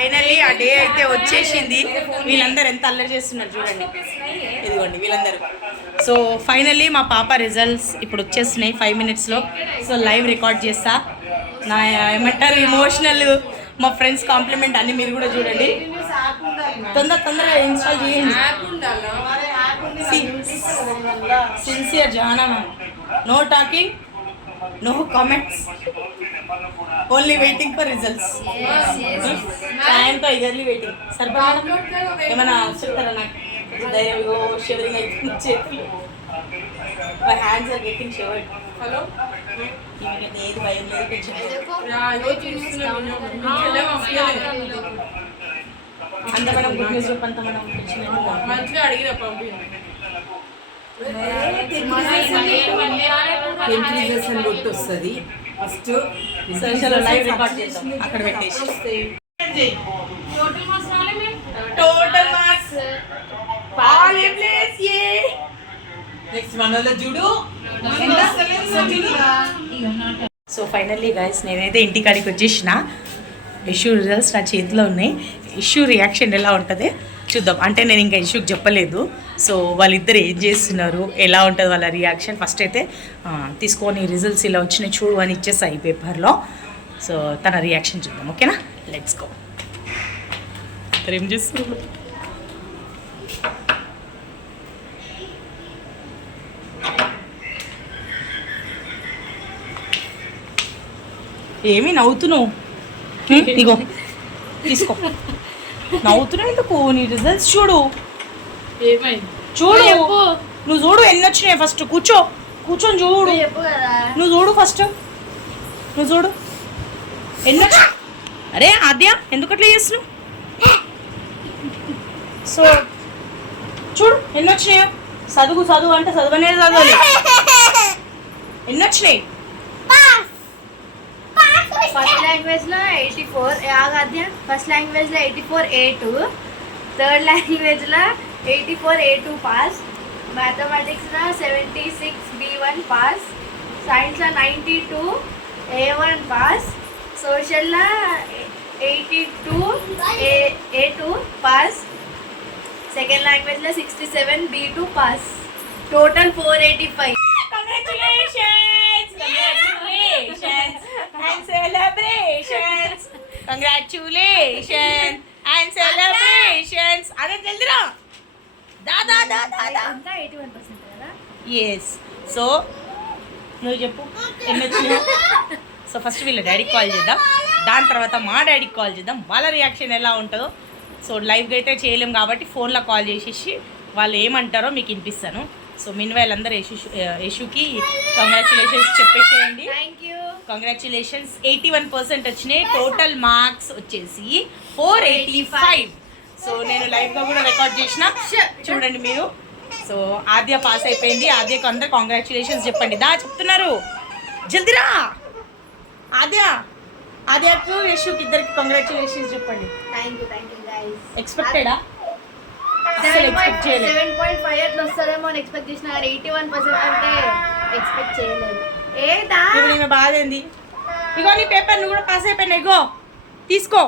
Finally ఆ day అయితే వచ్చేసింది. వీళ్ళందరూ ఎంత అల్లరి చేస్తున్నారు చూడండి, ఇదిగోండి వీళ్ళందరూ. సో ఫైనల్లీ మా పాప రిజల్ట్స్ ఇప్పుడు వచ్చేస్తున్నాయి 5 minutesలో. సో లైవ్ రికార్డ్ చేస్తా. నా ఏమంటారు ఇమోషనల్, మా ఫ్రెండ్స్ కాంప్లిమెంట్ అన్ని మీరు కూడా చూడండి. తొందరగా ఇన్స్టాల్ చేయండి. సిన్సియర్ జానా ma'am, no talking, no comments, only waiting for results. సాయంతో ఇగర్లీ వెయిటింగ్. సరిపడా ఏమైనా చెప్తారా నాకు? ధైర్యం షివరింగ్ అవుతుంది చేతులు, my hands are getting shivered. Hello, ఏది భయం లేదు, కొంచెం అంత మనం గుడ్ న్యూస్ అంత మనం మంచిగా అడిగిన పంపి వస్తుంది. ఫస్ట్ లైవ్ రికార్డ్ చేద్దాం, అక్కడ పెట్టేసి టోటల్ మార్క్స్ ఆల్ ఏ ప్లేస్ ఏ. నెక్స్ట్ మనలో చూడు. సో ఫైనల్లీ గైస్ నేనైతే ఇంటికాడికి వచ్చేసిన. ఇష్యూ రిజల్ట్స్ నా చేతిలో ఉన్నాయి. ఇష్యూ రియాక్షన్ ఎలా ఉంటుంది చూద్దాం. అంటే నేను ఇంకా ఇష్యూకి చెప్పలేదు. సో వాళ్ళిద్దరు ఏం చేస్తున్నారు, ఎలా ఉంటుంది వాళ్ళ రియాక్షన్, ఫస్ట్ అయితే తీసుకొని రిజల్ట్స్ ఇలా వచ్చినాయి చూడు అని ఇచ్చేస్తాయి ఈ పేపర్లో. సో తన రియాక్షన్ చూద్దాం, ఓకేనా? Let's go. ఏం చేస్తున్నారు? ఏమి నవ్వుతున్నావు? ఇగో తీసుకో. నవ్వుతున్నావు ఎందుకు? నీ రిజల్ట్స్ చూడు. ఏమైంది చూడు, నువ్వు చూడు ఎన్ని వచ్చినాయి. ఫస్ట్ కూర్చొని చూడు. నువ్వు చూడు ఫస్ట్, నువ్వు చూడు ఎన్ని వచ్చి. అరే ఆద్య ఎందుకు అట్లా చేస్తున్నావు? సో చూడు ఎన్ని వచ్చినాయో. చదువు అంటే చదువునే చదవాలి. ఎన్ని వచ్చినాయి? ఫస్ట్ లాంగ్వేజ్ లో 84 ఆగాద్య. ఫస్ట్ లాంగ్వేజ్ లో 84 A2, థర్డ్ లాంగ్వేజ్ లో 84 A2 పాస్, మ్యాథమెటిక్స్ లో 76 B1 పాస్, సైన్స్ లో 92 A1 పాస్, సోషల్ లో 82 A2 పాస్, సెకండ్ లాంగ్వేజ్ లో 67 B2 pass, total 485. And celebrations, congratulations and celebrations. అదే జల్దిరా దాదా అంతా 81% కదా. ఎస్. సో నువ్వు చెప్పు ఎన్ని వచ్చినాయి. సో ఫస్ట్ వీళ్ళ డాడీకి కాల్ చేద్దాం, దాని తర్వాత మా డాడీకి కాల్ చేద్దాం. వాళ్ళ రియాక్షన్ ఎలా ఉంటుందో. సో లైవ్గా అయితే చేయలేం కాబట్టి ఫోన్లో కాల్ చేసేసి వాళ్ళు ఏమంటారో మీకు వినిపిస్తాను. సో మీన్ వాళ్ళందరూ యశుకి కంగ్రాచులేషన్స్ చెప్పేసేయండి. కంగ్రాచులేషన్స్. 81% వచ్చినాయి. టోటల్ మార్క్స్ వచ్చేసి 485. సో నేను లైవ్గా కూడా రికార్డ్ చేసిన, చూడండి మీరు. సో ఆద్య పాస్ అయిపోయింది. ఆద్యకు అందరు కంగ్రాచులేషన్స్ చెప్పండి. చెప్తున్నారు జల్దిరా. ఆద్యకు యశుకి ఇద్దరికి కంగ్రాచులేషన్స్ చెప్పండి. ఎక్స్పెక్టెడా? 7.5 అట్లా వస్తారేమో అని ఎక్స్పెక్ట్ చేసిన, 81% అంటే ఎక్స్పెక్ట్ చేయలేదు. ఇప్పుడు బాధ ఏంది? ఇగో నీ పేపర్ నువ్వు కూడా పాస్ అయిపోయినా, ఇగో తీసుకో.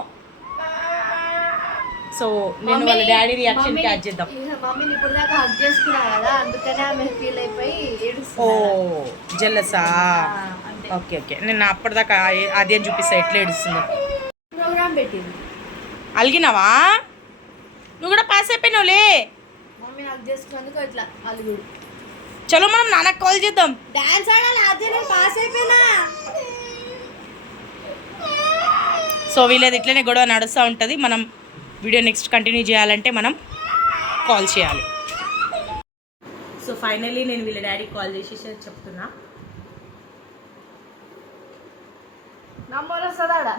సో నేను వాళ్ళ డాడీ రియాక్షన్ క్యాచ్ చేద్దాం. మమ్మీని ఇప్పుడు దాకా హగ్ చేసుకున్నా కదా, అందుకనే ఆమె ఫీల్ అయిపోయి ఓ జెలసా. ఓకే నేను అప్పటిదాకా అదే చూపిస్తా ఎట్లా ఏడుస్తుందో. ప్రోగ్రామ్ పెట్టింది. అలిగినావా? నువ్వు కూడా పాస్ అయిపోయినావులే. మమ్మీని హగ్ చేసుకున్నందుకు ఇట్లా అలుగుడు. చలో మనం నాన్నకు కాల్ చేద్దాం. డాన్స్ ఆడాలి. అదే నేను పాస్ అయిపోయినా. సో వీళ్ళది ఇట్లనే గొడవ నడుస్తూ ఉంటుంది. మనం వీడియో నెక్స్ట్ కంటిన్యూ చేయాలంటే మనం కాల్ చేయాలి. సో ఫైనల్లీ నేను వీళ్ళ డాడీకి కాల్ చేసి చెప్తున్నా. నంబర్ వస్తుందా?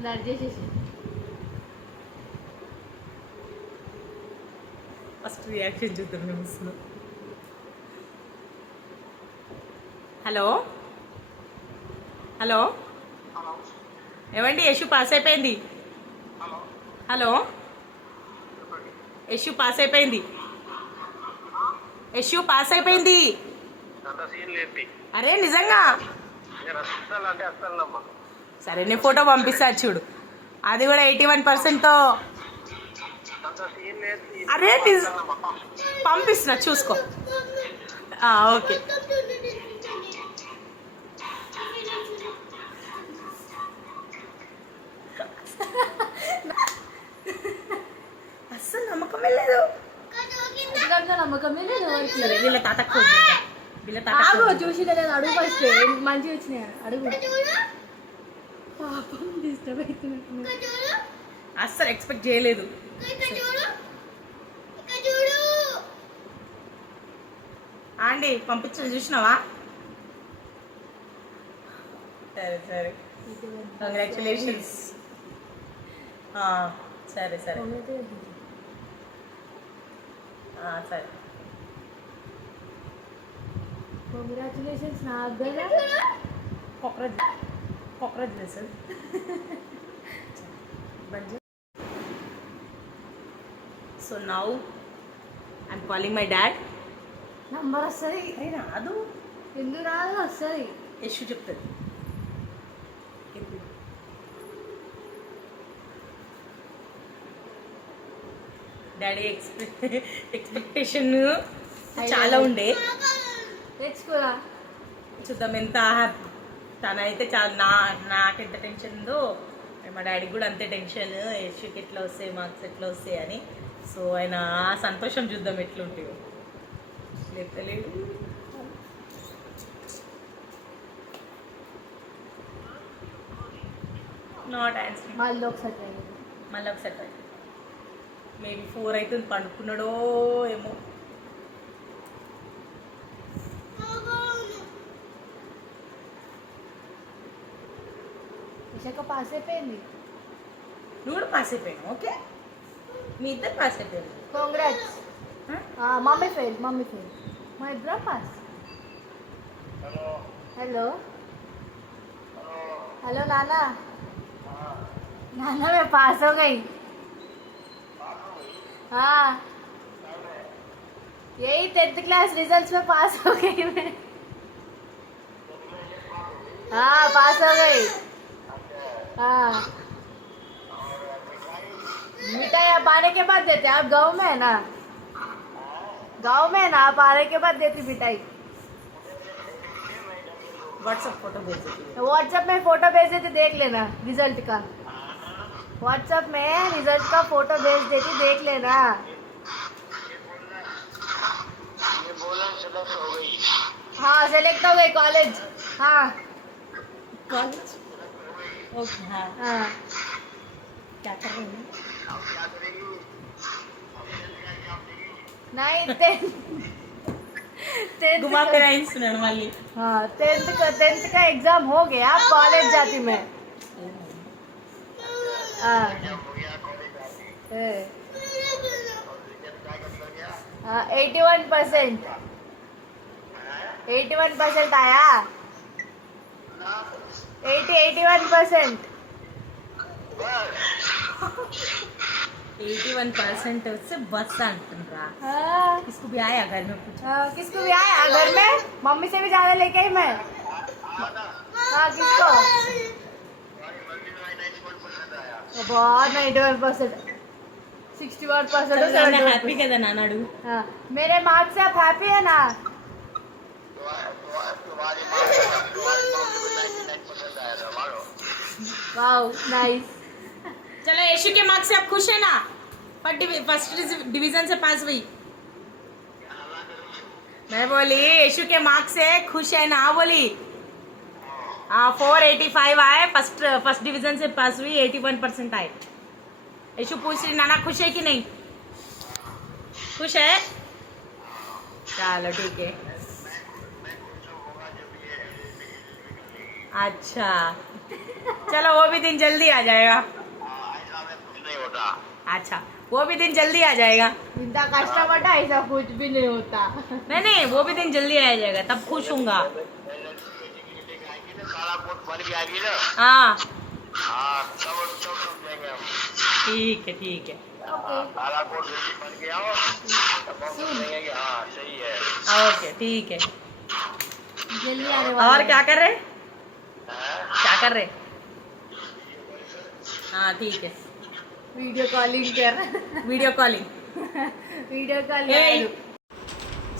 బ్లడ్ చేసేసి ఫస్ట్ రియాక్షన్ చూద్దాం మేము. హలో ఏమండి, యశు పాస్ అయిపోయింది. హలో యశు పాస్ అయిపోయింది. అరే నిజంగా సరే నేను ఫోటో పంపిస్తా చూడు, అది కూడా 81%తో. అరే పంపిస్తున్నా చూసుకో. ఓకే అస్సలు నమ్మకమే లేదు. నమ్మకమే లేదు. సరే వీళ్ళ తాతకు ఫోన్ చేద్దాం. వీళ్ళ తాత చూసి లేదు, అడుగు ఫస్ట్ మంచిగా వచ్చినాయి అడుగు. పాపం డిస్టర్బ్ అవుతున్నట్టు. అస్సలు ఎక్స్పెక్ట్ చేయలేదు. అండి పంపించడం చూసినావా? సరే సరే కంగ్రాచులేషన్స్. సరే సరే సరే కంగ్రాచులేషన్స్ నాకు కదా. Congratulation. So now I'm calling my dad. Number వస్తుంది. రాదు, ఎందుకు రాదు? వస్తుంది. యశు చెప్తుంది. డాడీ ఎక్స్పెక్టేషన్ చాలా ఉండే. తెచ్చుకోరా చూద్దాం ఎంత హ్యాపీ. తనైతే చాలా నాకు ఎంత టెన్షన్ ఉందో మా డాడీకి కూడా అంతే టెన్షన్, యశుకి ఎట్లా వస్తాయి మార్క్స్ ఎట్లా వస్తాయి అని. సో ఆయన ఆ సంతోషం చూద్దాం ఎట్లుంటాయో. లేపలేడు. Not answering. మళ్ళీ ఒకసారి మళ్ళీ ఒకసారి మేబీ 4 అవుతుంది, పండుకున్నాడో ఏమో. విశాఖ పాస్ అయిపోయింది. నువ్వు కూడా పాస్ అయిపోయాను. ఓకే మీ ఇద్దరు పాస్ అయిపోయాను. కాంగ్రాట్స్. మమ్మీ ఫెయిల్ మా ఇద్దరం పాస్. हेलो हेलो नाना नाना मैं पास हो गई. हाँ यही 10th क्लास रिजल्ट्स में पास हो गई मैं. हाँ पास हो गई. हाँ मिठाई आप आने के बाद देते. आप गांव में है ना? गांव में है ना? आप आने के बाद देती मिठाई. व्हाट्सएप फोटो भेज देती है. व्हाट्सएप में फोटो भेज देती, देख लेना रिजल्ट का. व्हाट्सएप में रिजल्ट का फोटो भेज देती, देख लेना. हाँ सेलेक्ट हो गई कॉलेज. हाँ कॉलेज. ओके हाँ हाँ क्या कर रही है? नहीं घुमा फिर आई सुनने वाली. हाँ 10th का एग्जाम हो गया, कॉलेज जाती मैं. हाँ 81% 81% आया. 81%. 81% से बस अंटरा. हाँ किसको भी आया घर में पूछा. किसको भी आया घर में? मम्मी से भी ज्यादा लेके आई मैं. हाँ किसको? बहुत 91%. 61% హ్యాపీ కదా నాన్నాడు. हाँ मेरे मार्क्स से आप हैप्पी है ना? Wow nice. चलो यशु के मार्क्स से आप खुश है ना? फर्स्ट डिवीजन से पास हुई. मैं बोली यशु के मार्क्स से खुश है ना? बोली 485 आए. फर्स्ट डिवीजन से पास हुई. 81% आए. यशु पूछ रही नाना खुश है कि नहीं? खुश है. चलो ठीक है. अच्छा चलो वो भी दिन जल्दी आ जाएगा. अच्छा वो भी दिन जल्दी आ जाएगा. इतना कष्टपड़ा ऐसा कुछ भी नहीं होता. नहीं वो भी दिन जल्दी आ जाएगा, तब खुश हूँगा. हाँ ठीक है ओके ठीक है. जल्दी आने वाला और है. क्या कर रहे? क्या कर रहे? हाँ ठीक है, वीडियो कॉलिंग कर video calling. Video call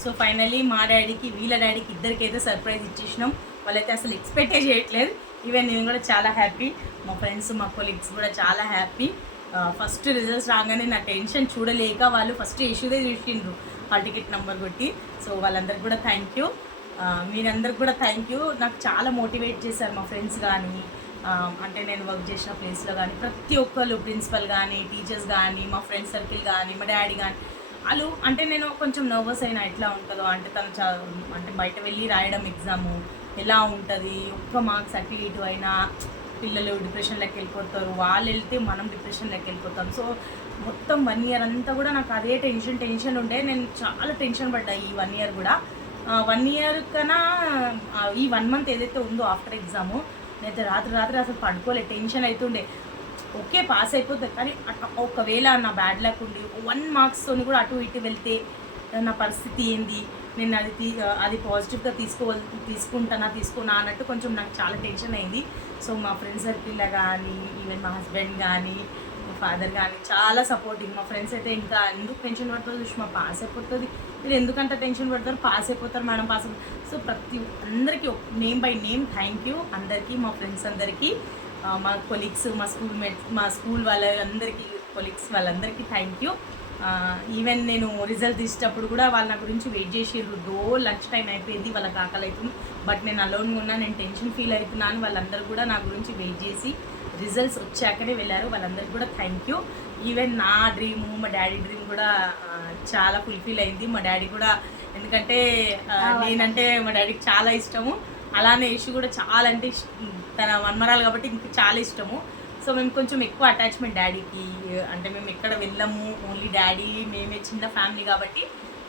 so finally మా డాడీకి వీళ్ళ డాడీకి ఇద్దరికైతే సర్ప్రైజ్ ఇచ్చేసినాం. వాళ్ళైతే అసలు ఎక్స్పెక్టే చేయట్లేదు. ఈవెన్ నేను కూడా చాలా హ్యాపీ, మా ఫ్రెండ్స్ మా కొలీగ్స్ కూడా చాలా హ్యాపీ. ఫస్ట్ రిజల్ట్స్ రాగానే నా టెన్షన్ చూడలేక వాళ్ళు ఫస్ట్ ఇష్యూదే చూసిండ్రు హాల్ టికెట్ నెంబర్ కొట్టి. సో వాళ్ళందరికీ కూడా థ్యాంక్ యూ, మీరందరికి కూడా థ్యాంక్ యూ. నాకు చాలా మోటివేట్ చేశారు మా ఫ్రెండ్స్ కానీ, అంటే నేను వర్క్ చేసిన ప్లేస్లో కానీ ప్రతి ఒక్కళ్ళు, ప్రిన్సిపల్ కానీ, టీచర్స్ కానీ, మా ఫ్రెండ్ సర్కిల్ కానీ, మా డాడీ కానీ, వాళ్ళు అంటే నేను కొంచెం నర్వస్ అయినా ఎట్లా ఉంటుందో, అంటే తను అంటే బయట వెళ్ళి రాయడం ఎగ్జాము ఎలా ఉంటుంది, ఒక్క మార్క్స్ అటు ఇటు అయినా పిల్లలు డిప్రెషన్లోకి వెళ్ళిపోతారు, వాళ్ళు వెళ్తే మనం డిప్రెషన్లోకి వెళ్ళిపోతాం. సో మొత్తం 1 year అంతా కూడా నాకు అదే టెన్షన్ ఉండే. నేను చాలా టెన్షన్ పడ్డా ఈ 1 year కూడా. 1 year కన్నా ఈ 1 month ఏదైతే ఉందో ఆఫ్టర్ ఎగ్జాము, నేనైతే రాత్రి అసలు పడుకోలే, టెన్షన్ అవుతుండే. ఓకే పాస్ అయిపోతుంది, కానీ ఒకవేళ నా బ్యాడ్ లక్ ఉండి 1 marksతో కూడా అటు ఇటు వెళ్తే నా పరిస్థితి ఏంది, నేను అది పాజిటివ్గా తీసుకోనా అన్నట్టు కొంచెం నాకు చాలా టెన్షన్ అయింది. సో మా ఫ్రెండ్ సర్కిల్లో కానీ, ఈవెన్ మా హస్బెండ్ కానీ, మా ఫాదర్ కానీ చాలా సపోర్టింగ్. మా ఫ్రెండ్స్ అయితే ఇంకా ఎందుకు టెన్షన్ పడుతుంది సుష్మా, పాస్ అయిపోతుంది, మీరు ఎందుకంత టెన్షన్ పడతారు, పాస్ అయిపోతారు మేడం, పాస్ అయిపోతారు. సో ప్రతి అందరికీ name by name thank you అందరికీ, మా ఫ్రెండ్స్ అందరికీ, మా కొలీగ్స్, మా స్కూల్ మేట్స్, మా స్కూల్ వాళ్ళందరికీ, కొలీగ్స్ వాళ్ళందరికీ థ్యాంక్ యూ. ఈవెన్ నేను రిజల్ట్ తీసేటప్పుడు కూడా వాళ్ళ నా గురించి వెయిట్ చేసిర్రు. లంచ్ టైం అయిపోయింది, వాళ్ళకి ఆకలి అవుతుంది, బట్ నేను అలోన్గా ఉన్నా, నేను టెన్షన్ ఫీల్ అవుతున్నాను. వాళ్ళందరూ కూడా నా గురించి వెయిట్ చేసి రిజల్ట్స్ వచ్చాకనే వెళ్ళారు. వాళ్ళందరికీ కూడా థ్యాంక్ యూ. ఈవెన్ నా డ్రీము, మా డాడీ డ్రీమ్ కూడా చాలా ఫుల్ఫిల్ అయింది. మా డాడీ కూడా, ఎందుకంటే నేనంటే మా డాడీకి చాలా ఇష్టము, అలానే ఇష్యూ కూడా చాలా అంటే తన మన్మరాలు కాబట్టి ఇంక చాలా ఇష్టము. సో మేము కొంచెం ఎక్కువ అటాచ్మెంట్ డాడీకి, అంటే మేము ఎక్కడ వెళ్ళము, ఓన్లీ డాడీ మేమే, చిన్న ఫ్యామిలీ కాబట్టి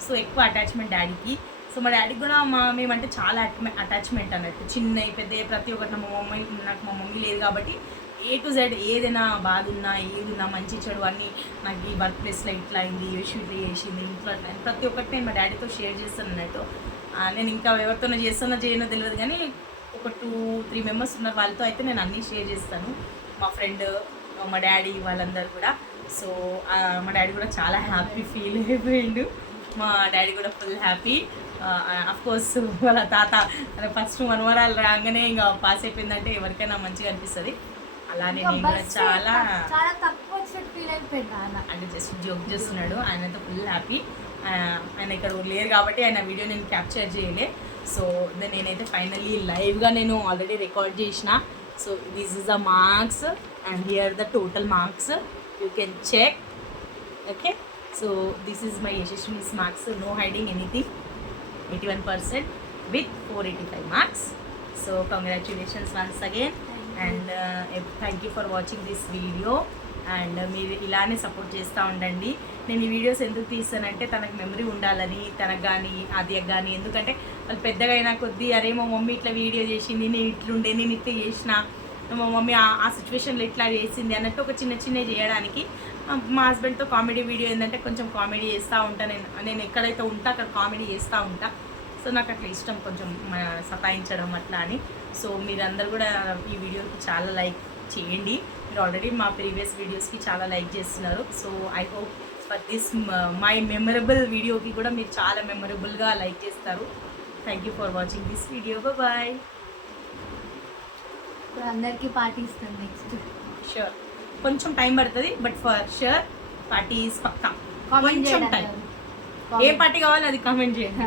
సో ఎక్కువ అటాచ్మెంట్ డాడీకి. సో మా డాడీకి కూడా మేమంటే చాలా అటాచ్మెంట్ అన్నట్టు, చిన్న పెద్ద ప్రతి ఒక్కటి. నాకు మా మమ్మీ లేదు కాబట్టి A to Z ఏదైనా బాధ ఉన్నా, ఏది ఉన్నా, మంచి చెడు అన్నీ, నాకు ఈ వర్క్ ప్లేస్లో ఇట్లా అయింది, ఇష్యూ ఇట్లా చేసింది, ఇంట్లో అట్లా ప్రతి ఒక్కటి నేను మా డాడీతో షేర్ చేస్తాను అన్నట్టు. నేను ఇంకా ఎవరితోనో చేయనో తెలియదు, కానీ ఒక 2-3 members ఉన్నారు, వాళ్ళతో అయితే నేను అన్నీ షేర్ చేస్తాను. మా ఫ్రెండ్, మా డాడీ వాళ్ళందరూ కూడా. సో మా డాడీ కూడా చాలా హ్యాపీ ఫీల్ అయిపోయిండు, మా డాడీ కూడా ఫుల్ హ్యాపీ. అఫ్కోర్స్ వాళ్ళ తాత ఫస్ట్ మనవరాలు రాగానే ఇంకా పాస్ అయిపోయిందంటే ఎవరికైనా మంచిగా అనిపిస్తుంది. అలానే నేను కూడా చాలా తక్కువ ఫీల్ అయిపోయింది. అంటే జస్ట్ జోక్ చేస్తున్నాడు, ఆయనతో ఫుల్ హ్యాపీ. ఆయన ఇక్కడ లేరు కాబట్టి ఆయన వీడియో నేను క్యాప్చర్ చేయలే. సో నేనైతే ఫైనల్లీ లైవ్గా నేను ఆల్రెడీ రికార్డ్ చేసిన. So this is the marks and here the total marks, you can check. Okay, so this is my Yashaswini's marks, no hiding anything, 81% with 485 marks. So congratulations once again, and thank you for watching this video. And మీరు ఇలానే support చేస్తూ ఉండండి. నేను ఈ videos ఎందుకు తీస్తానంటే తనకు memory ఉండాలని, తనకు కానీ ఆద్యకు కానీ. ఎందుకంటే వాళ్ళు పెద్దగా అయినా కొద్దీ, అరే మా మమ్మీ ఇట్లా వీడియో చేసింది, నేను ఇట్లుండే, నేను ఇట్లా చేసిన, మా మమ్మీ ఆ సిచ్యువేషన్లో ఇట్లా చేసింది అన్నట్టు ఒక చిన్న చేయడానికి. మా హస్బెండ్తో కామెడీ వీడియో ఏంటంటే కొంచెం కామెడీ చేస్తూ ఉంటాను. నేను ఎక్కడైతే ఉంటా అక్కడ కామెడీ చేస్తూ ఉంటా. సో నాకు అట్లా ఇష్టం కొంచెం సతాయించడం అట్లా అని. సో మీరందరూ కూడా ఈ వీడియోకి చాలా లైక్ చేయండి. మీరు ఆల్రెడీ మా ప్రీవియస్ వీడియోస్కి చాలా లైక్ చేస్తున్నారు. So I hope for this my memorable వీడియోకి కూడా మీరు చాలా మెమరబుల్గా లైక్ చేస్తారు. Thank you for watching this video. Bye. ఇప్పుడు అందరికీ పార్టీ ఇస్తాను నెక్స్ట్. షూర్, కొంచెం టైం పడుతుంది, but for sure party is పక్కా. కొంచెం టైం, ఏ పార్టీ కావాలో అది కామెంట్ చేయండి.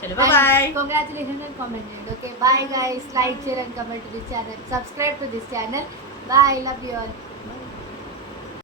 చలో బాయ్. కంగ్రాచులేషన్స్ అండ్ కామెంట్ చేయండి. Okay bye guys, like share and comment to this channel, subscribe to this channel. Bye, love you all.